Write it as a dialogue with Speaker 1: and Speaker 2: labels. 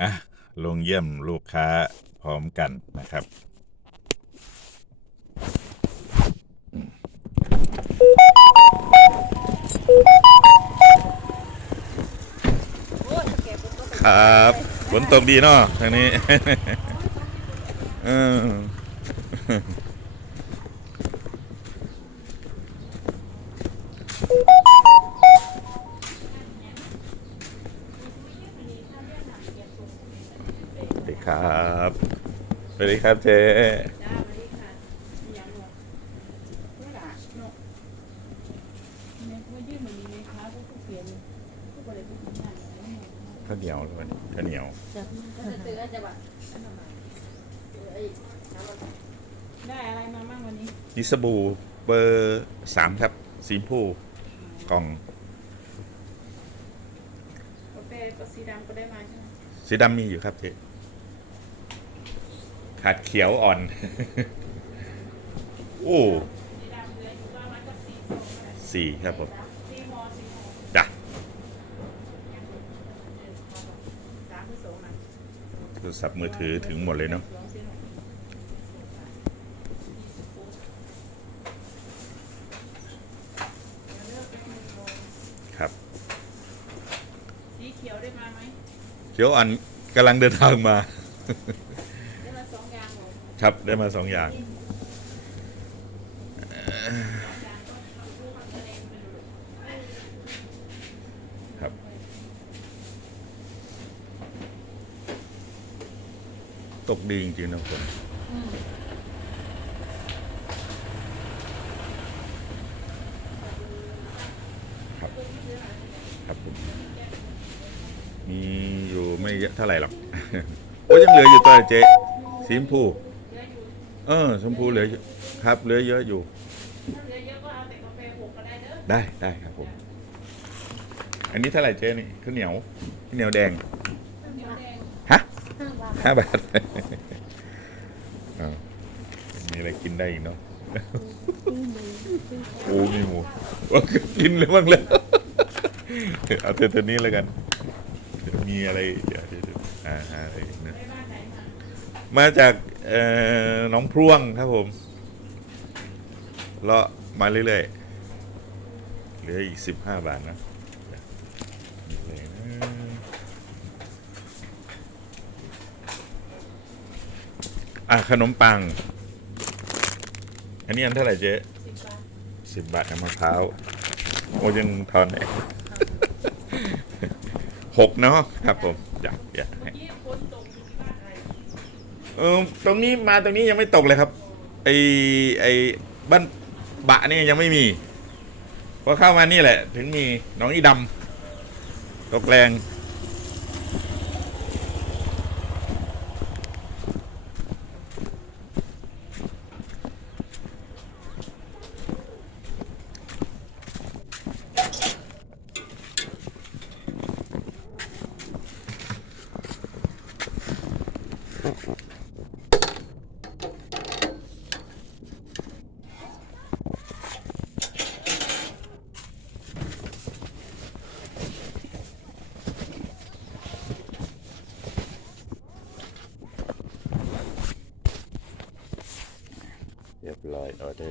Speaker 1: อะลงเยี่ยมลูกค้าพร้อมกันนะครับครับฝนตกดีเนาะทางนี้ อ ครับสวัสดีครับเจ๊
Speaker 2: จ้าสวัสดีค่ะมีอย่างหรอไม่หล่ะเนาะเนี่ยกูยื่นมันมีเลยค่ะกูก็เปลี่ยนกูก็เลยไปทำงานอะไรเนี่ย
Speaker 1: ข้าวเหนียวหรือเปล่าเนี่ยข้าวเหนียว
Speaker 2: จะก็จะเตือนจะแบบได้อะไรมาบ้างวันนี้
Speaker 1: นิสบูเบอร์สามครับสีชมพูกล่อง
Speaker 2: กาแฟก็สีดำก็ได้มาใช่ไหม
Speaker 1: สีดำมีอยู่ครับเจ๊ ขาดเขียวอ่อน โอ้
Speaker 2: สีดำเหลืออยู่ประมาณก็สี่สองก็ได้
Speaker 1: สี่ครับผม
Speaker 2: สี่มอสี่มอ
Speaker 1: จ้ะ
Speaker 2: สามที่สองนะ
Speaker 1: โทรศัพท์มือถือถึงหมดเลยเนาะ
Speaker 2: สองสี่หกเดี๋ยวเลือกเป็นหนึ่งโมง
Speaker 1: ครับ
Speaker 2: สีเขียวได้มาไหม
Speaker 1: เขียวอ่อนกำลังเดินทางมา ครับได้มาสองอย่าง ครับ ตกดีจริงๆนะผมครับ ครับผมมีอยู่ไม่เยอะเท่าไหร่หรอก โอ้ยังเหลืออยู่ตัวเจ๊สีชมพู
Speaker 2: เหลืออยู่
Speaker 1: เออชมพูเหลือเยอะครับเหลือเยอะอยู่
Speaker 2: ถ้าเหลือเยอะก็เอาแต่กาแฟหกก็ได้เด้อ
Speaker 1: ได้ได้ครับผม อันนี้เท่าไหร่เจ๊นี่ข้าวเหนียวข้าวเหนียวแดง
Speaker 2: ข้าวเหนียวแดง
Speaker 1: ฮะ
Speaker 2: ห้าบาท
Speaker 1: ห้าบาทอ้าวมีอะไรกินได้อีกเนาะโอ้มีหมูโอ้กินเลยบ้างแล้วเอาเธอตัวนี้แล้วกันเดี๋ยวมีอะไรเดี๋ยวเดี๋ยวเดี๋ยวอ่าหาอะไรอีกนะ
Speaker 2: ไปบ้านไหนมา
Speaker 1: มาจาก เอ่อน้องพร่วงครับผมเลาะมาเรื่อยๆเหลืออีกสิบห้าบาทนะเลยนะอะขนมปัง อันนี้อันเท่าไหร่เจ๊
Speaker 2: สิบบาท
Speaker 1: สิบบาทน้ำมะพร้าวโอ้ยังทอนไหนหกเนาะครับผมอยากอยากให้
Speaker 2: ยี่ฝนตกอยู่ที่บ้านอะไร
Speaker 1: เออตรงนี้มาตรงนี้ยังไม่ตกเลยครับไอไอบ้านบะนี่ยังไม่มีพอเข้ามานี่แหละ ถึงมีน้องอีดำตกแรง เรี